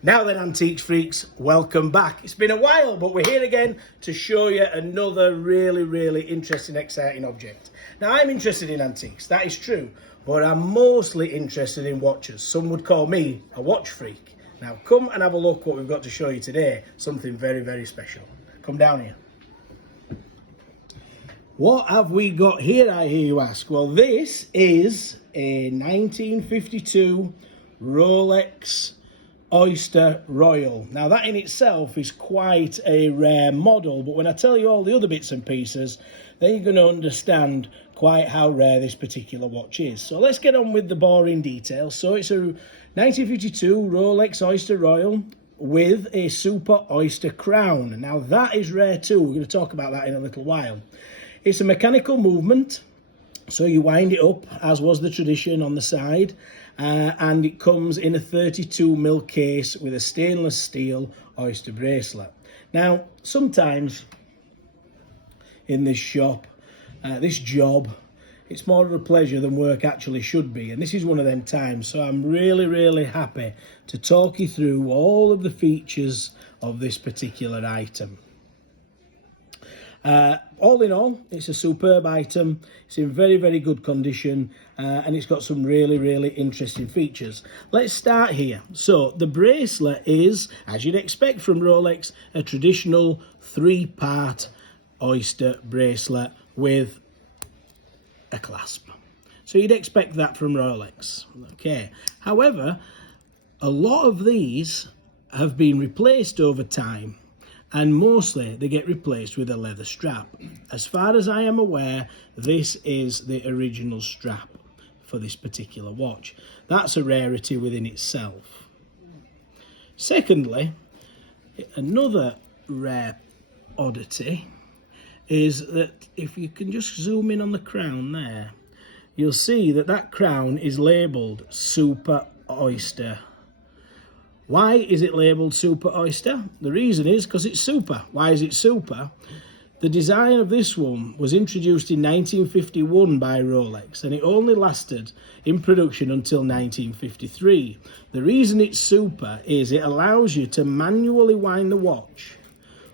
Now then, Antiques Freaks, welcome back. It's been a while, but we're here again to show you another really interesting, exciting object. Now, I'm interested in antiques, that is true, but I'm mostly interested in watches. Some would call me a watch freak. Now, come and have a look what we've got to show you today. Something very special. Come down here. What have we got here, I hear you ask? Well, this is a 1952 Rolex Oyster Royal. Now that in itself is quite a rare model, but when I tell you all the other bits and pieces, then you're going to understand quite how rare this particular watch is. So let's get on with the boring details. So it's a 1952 Rolex Oyster Royal with a Super Oyster crown. Now that is rare too. We're going to talk about that in a little while. It's a mechanical movement, so you wind it up, as was the tradition, on the side, and it comes in a 32mm case with a stainless steel oyster bracelet. Now, sometimes in this shop, this job, it's more of a pleasure than work actually should be, and this is one of them times, so I'm really happy to talk you through all of the features of this particular item. All in all, it's a superb item. It's in very good condition, and it's got some really interesting features. Let's start here. So the bracelet is, as you'd expect from Rolex, a traditional 3-part oyster bracelet with a clasp. So you'd expect that from Rolex. Okay. However, a lot of these have been replaced over time, and mostly they get replaced with a leather strap. As far as I am aware, this is the original strap for this particular watch. That's a rarity within itself. Secondly, another rare oddity is that if you can just zoom in on the crown there, you'll see that that crown is labelled Super Oyster. Why is it labelled Super Oyster? The reason is because it's super. Why is it super? The design of this one was introduced in 1951 by Rolex, and it only lasted in production until 1953. The reason it's super is it allows you to manually wind the watch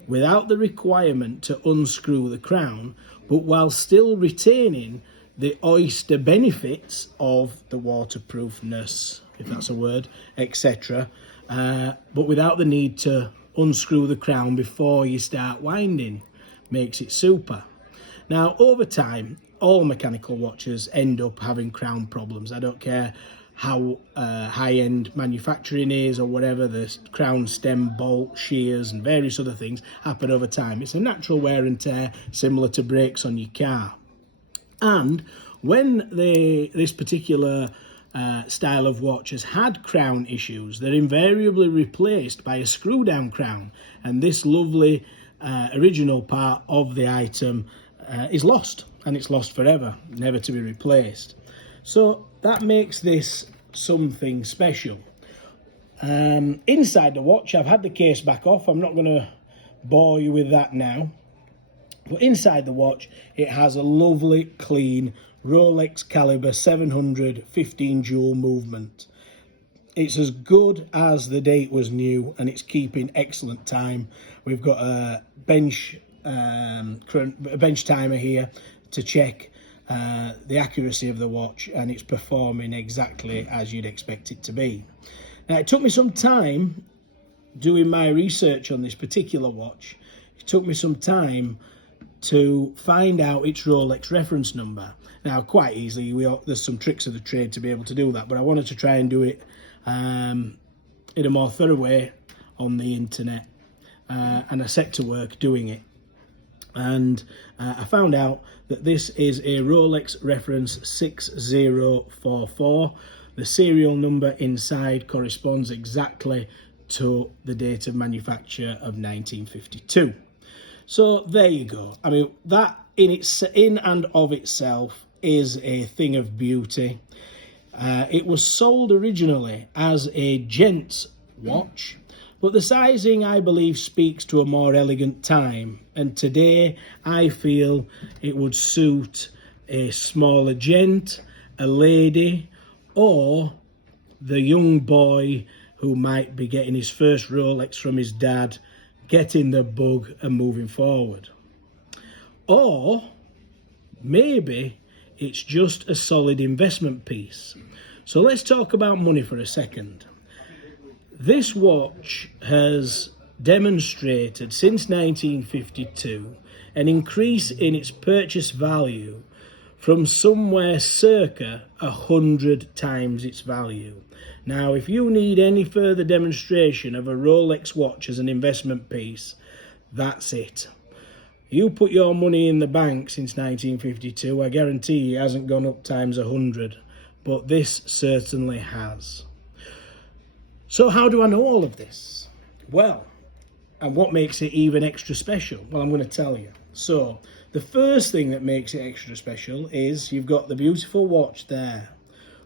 without the requirement to unscrew the crown, but while still retaining the oyster benefits of the waterproofness, if that's a word, etc., but without the need to unscrew the crown before you start winding. Makes it super. Now, over time, all mechanical watches end up having crown problems. I don't care how high-end manufacturing is or whatever, the crown stem bolt, shears and various other things happen over time. It's a natural wear and tear, similar to brakes on your car. And when this particular style of watch has had crown issues, they're invariably replaced by a screw-down crown, and this lovely original part of the item is lost, and it's lost forever, never to be replaced. So that makes this something special. Inside the watch, I've had the case back off. I'm not going to bore you with that now. But inside the watch, it has a lovely, clean Rolex caliber 700 15 jewel movement. It's as good as the day it was new, and it's keeping excellent time. We've got a bench timer here to check the accuracy of the watch, and it's performing exactly as you'd expect it to be. Now, it took me some time doing my research on this particular watch. It took me some time to find out its Rolex reference number. Now, quite easily, there's some tricks of the trade to be able to do that, but I wanted to try and do it in a more thorough way on the internet, and I set to work doing it. And I found out that this is a Rolex reference 6044. The serial number inside corresponds exactly to the date of manufacture of 1952. So there you go. I mean, that in and of itself is a thing of beauty. It was sold originally as a gent's watch, but the sizing, I believe, speaks to a more elegant time, and today I feel it would suit a smaller gent, a lady, or the young boy who might be getting his first Rolex from his dad, getting the bug and moving forward. Or maybe it's just a solid investment piece. So let's talk about money for a second. This watch has demonstrated since 1952 an increase in its purchase value from somewhere circa 100 times its value. Now, if you need any further demonstration of a Rolex watch as an investment piece, that's it. You put your money in the bank since 1952, I guarantee it hasn't gone up times 100, but this certainly has. So how do I know all of this? Well, and what makes it even extra special? Well, I'm going to tell you. So, the first thing that makes it extra special is you've got the beautiful watch there,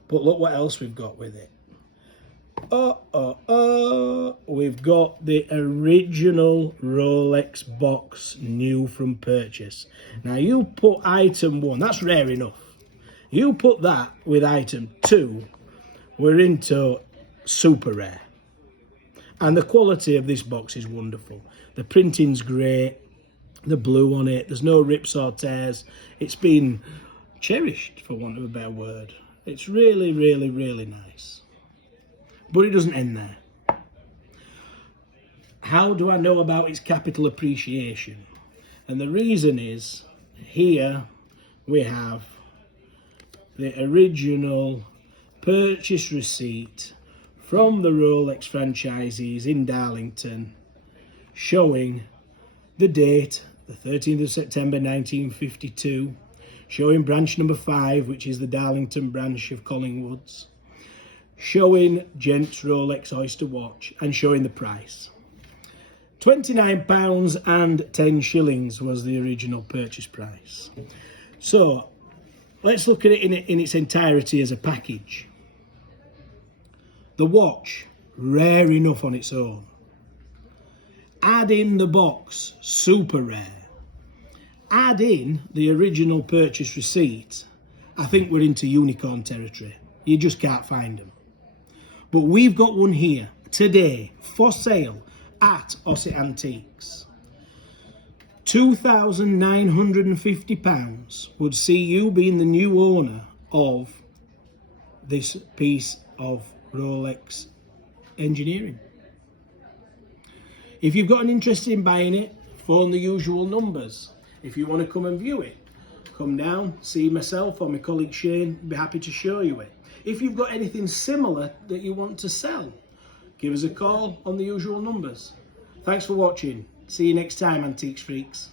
but look what else we've got with it. We've got the original Rolex box, new from purchase. Now you put item 1, that's rare enough. You put that with item 2, we're into super rare. And the quality of this box is wonderful. The printing's great, the blue on it, there's no rips or tears. It's been cherished, for want of a better word. It's really, really, really nice. But it doesn't end there. How do I know about its capital appreciation? And the reason is, here we have the original purchase receipt from the Rolex franchisees in Darlington, showing the date, the 13th of September 1952, showing branch number 5, which is the Darlington branch of Collingwoods, showing Gents Rolex Oyster watch, and showing the price. £29 and 10 shillings was the original purchase price. So let's look at it in its entirety as a package. The watch, rare enough on its own. Add in the box, super rare. Add in the original purchase receipt. I think we're into unicorn territory. You just can't find them. But we've got one here today for sale at Ossett Antiques. £2,950 would see you being the new owner of this piece of Rolex engineering. If you've got an interest in buying it, phone the usual numbers. If you want to come and view it, come down, see myself or my colleague Shane, be happy to show you it. If you've got anything similar that you want to sell, give us a call on the usual numbers. Thanks for watching. See you next time, Antiques Freaks.